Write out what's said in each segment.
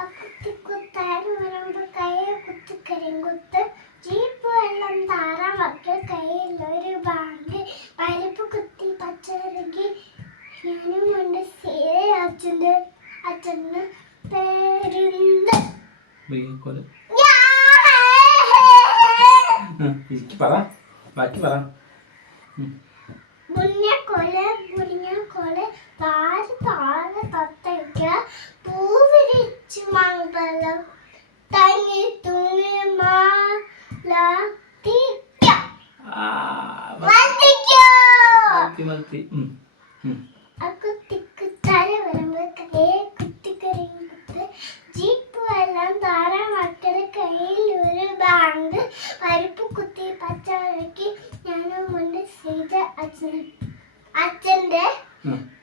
അക്കുത്തിക്കുത്താൻ വരുമ്പോ കയ്യെ കുത്തിക്കരിങ്കുത്ത് ജീപ്പ് വെള്ളം താറാൻ വക്ക് കയ്യിലൊരു ബാങ്ക് പരിപ്പ് കുത്തി പച്ചരക്കി ഞാനും കൊണ്ട് സീരെ അച്ഛന് പേരുണ്ട് ബാക്കി പറ. മുരിങ്ങക്കോല് താഴെ തത്തയ്ക്ക പൂവിരിച്ചു മംഗളം തങ്ങി തൂങ്ങി മാല അക്കുത്തിക്കുത്താര വരുമ്പോ കയ്യെ കുത്തിക്കരിങ്കുത്ത് ജീപ്പ് വെള്ളം താറാൻ മക്കളെ കയ്യിൽ ഒരു ബാങ്ക് പരിപ്പ് കുത്തി പച്ചരക്കി ഞാനും കൊണ്ട് ചെയ്ത അച്ഛന്റെ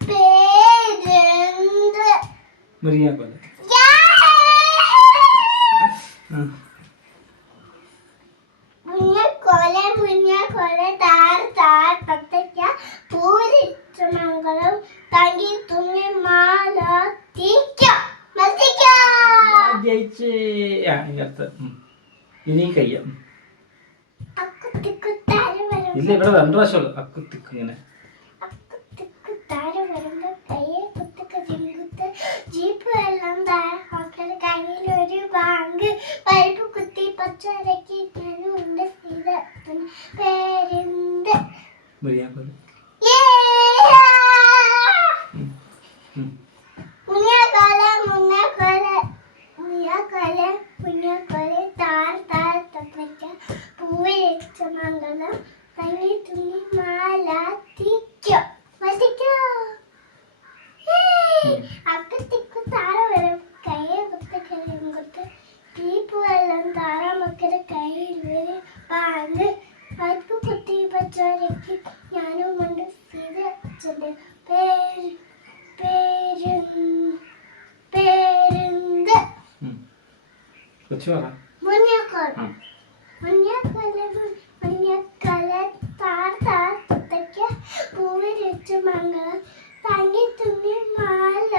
പേരെന്ത്? മുരിങ്ങക്കോല്. മുരിങ്ങക്കോല് താഴെ തത്തയ്ക്ക പൂരിച്ച മംഗളം തങ്ങി തുങ്ങി മാല ഇനി കയ്യ ഇല്ല ഇവിടെ 2 പ്രാവശ്യമുള്ളൂ അക്കുത്തിക്ക് ഇങ്ങനെ കയ്യെ കുത്തിക്കരിങ്കുത്ത് ജീപ്പ് വെള്ളം താഴെ കയ്യിലൊരു ബാങ്ക് പരിപ്പ് കുത്തി പച്ചരക്കി ഞാനും ഉണ്ട് പേരെന്ത്? മുരിങ്ങക്കോല്. മുരിങ്ങക്കോല് താഴെ തത്തയ്ക്ക പൂവിരിച്ച മംഗളം തങ്ങി തുങ്ങി മാല അക്കത്തിക്കുത്താറ വരും കയ്യെ കുത്തിക്കരിങ്കുത്ത് ജീപ്പ് വെള്ളം താറാൻ മക്കളെ കയ്യിൽ ഒരു ബാങ്ക് പരിപ്പ് കുത്തി പച്ചരക്കി ഞാനും കൊണ്ട് സീത അച്ഛന്റെ പേരെന്ത്? മുരിങ്ങക്കോല് താഴെ തത്തയ്ക്ക പൂവിരിച്ചു മംഗളം തങ്ങി തുങ്ങി മാല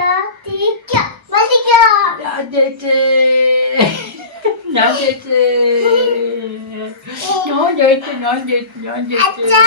ഞാൻ ജയിച്ചു